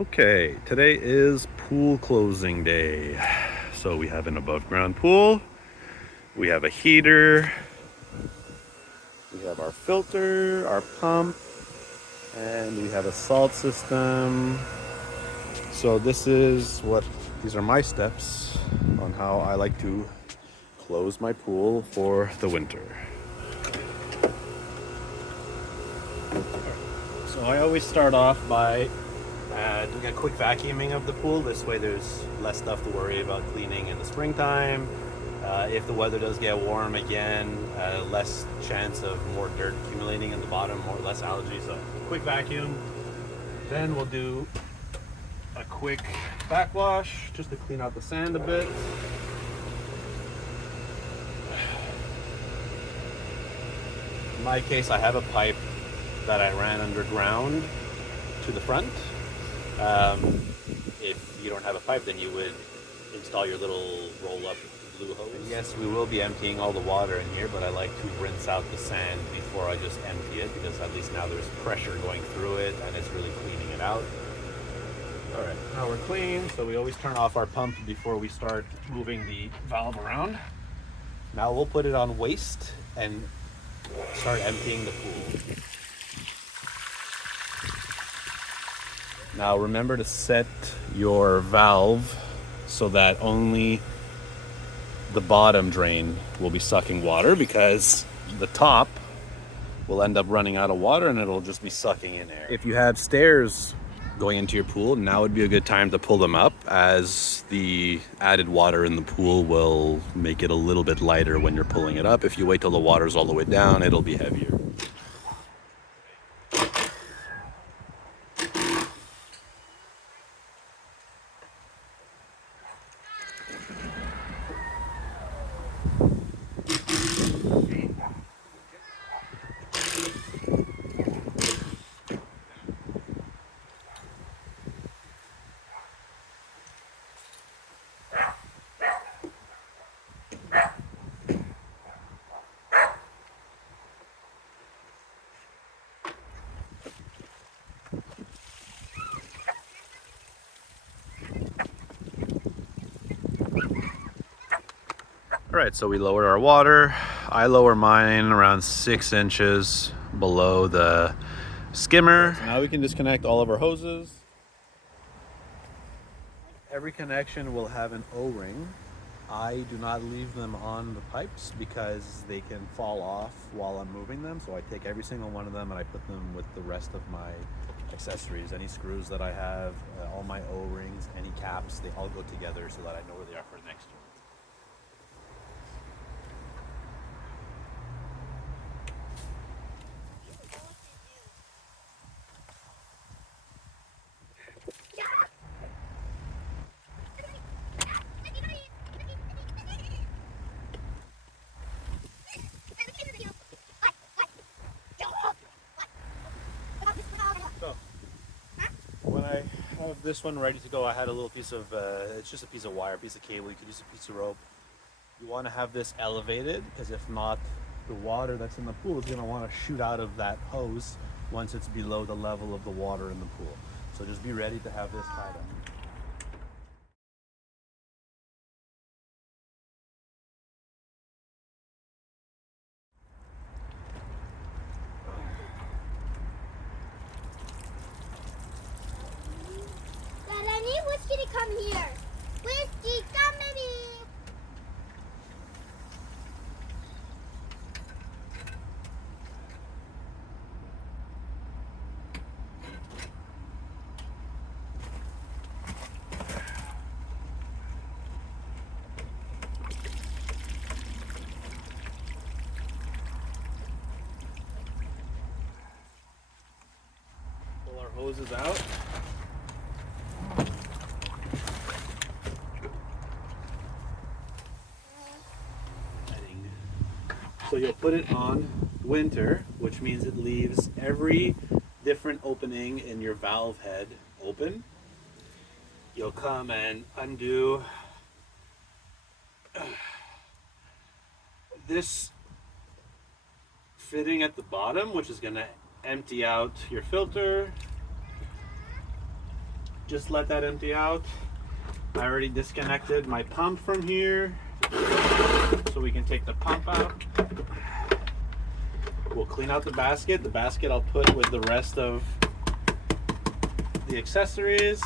Okay, today is pool closing day. So we have an above ground pool, we have a heater, we have our filter, our pump, and we have a salt system. So these are my steps on how I like to close my pool for the winter. So I always start off by doing a quick vacuuming of the pool. This way there's less stuff to worry about cleaning in the springtime. If the weather does get warm again, less chance of more dirt accumulating in the bottom, more less algae. So quick vacuum. Then we'll do a quick backwash just to clean out the sand a bit. In my case, I have a pipe that I ran underground to the front. If you don't have a pipe, then you would install your little roll-up blue hose. And yes, we will be emptying all the water in here, but I like to rinse out the sand before I just empty it, because at least now there's pressure going through it and it's really cleaning it out. All right, now we're clean, so we always turn off our pump before we start moving the valve around. Now we'll put it on waste and start emptying the pool. Now remember to set your valve so that only the bottom drain will be sucking water, because the top will end up running out of water and it'll just be sucking in air. If you have stairs going into your pool, now would be a good time to pull them up, as the added water in the pool will make it a little bit lighter when you're pulling it up. If you wait till the water's all the way down, it'll be heavier. All right, so we lowered our water. I lower mine around 6 inches below the skimmer. So now we can disconnect all of our hoses. Every connection will have an O-ring. I do not leave them on the pipes because they can fall off while I'm moving them. So I take every single one of them and I put them with the rest of my accessories. Any screws that I have, all my O-rings, any caps, they all go together so that I know where they are for next year. So when I have this one ready to go, I had a little piece of, it's just a piece of wire, piece of cable. You could use a piece of rope. You want to have this elevated, because if not, the water that's in the pool is going to want to shoot out of that hose once it's below the level of the water in the pool. So just be ready to have this tied up. Daddy, Whiskey, come here. Whiskey, come, baby. Pull our hoses out. So you'll put it on winter, which means it leaves every different opening in your valve head open. You'll come and undo this fitting at the bottom, which is going to empty out your filter. just let that empty out. I already disconnected my pump from here, so we can take the pump out. We'll clean out the basket. The basket I'll put with the rest of the accessories.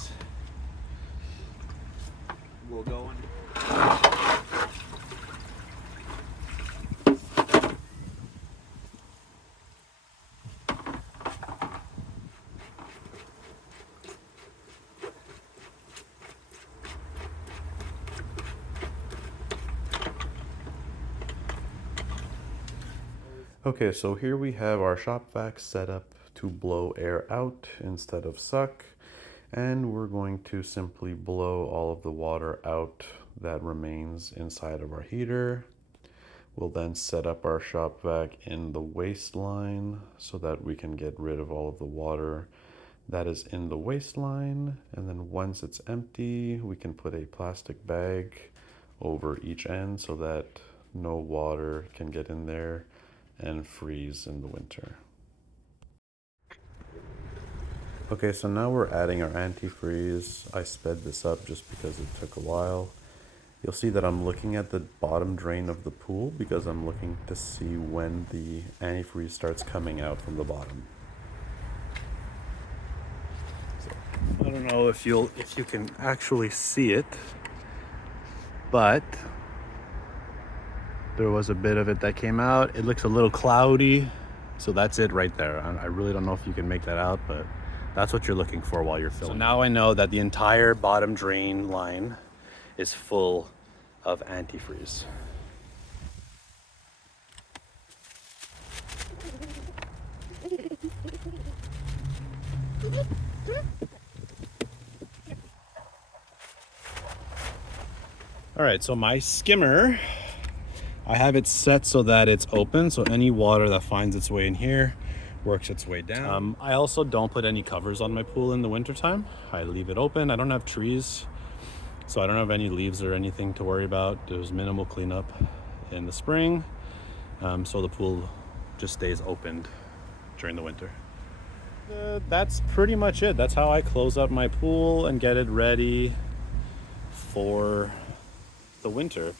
We'll go in. Okay, so here we have our shop vac set up to blow air out instead of suck, and we're going to simply blow all of the water out that remains inside of our heater. We'll then set up our shop vac in the waistline so that we can get rid of all of the water that is in the waistline, and then once it's empty, we can put a plastic bag over each end so that no water can get in there and freeze in the winter. Okay, so now we're adding our antifreeze. I sped this up just because it took a while. You'll see that I'm looking at the bottom drain of the pool because I'm looking to see when the antifreeze starts coming out from the bottom. So, I don't know if you can actually see it, but there was a bit of it that came out. It looks a little cloudy, so that's it right there. I really don't know if you can make that out, but that's what you're looking for while you're filming. So now I know that the entire bottom drain line is full of antifreeze. All right, so my skimmer, I have it set so that it's open, so any water that finds its way in here works its way down. I also don't put any covers on my pool in the wintertime. I leave it open. I don't have trees, so I don't have any leaves or anything to worry about. There's minimal cleanup in the spring, so the pool just stays opened during the winter. That's pretty much it. That's how I close up my pool and get it ready for the winter.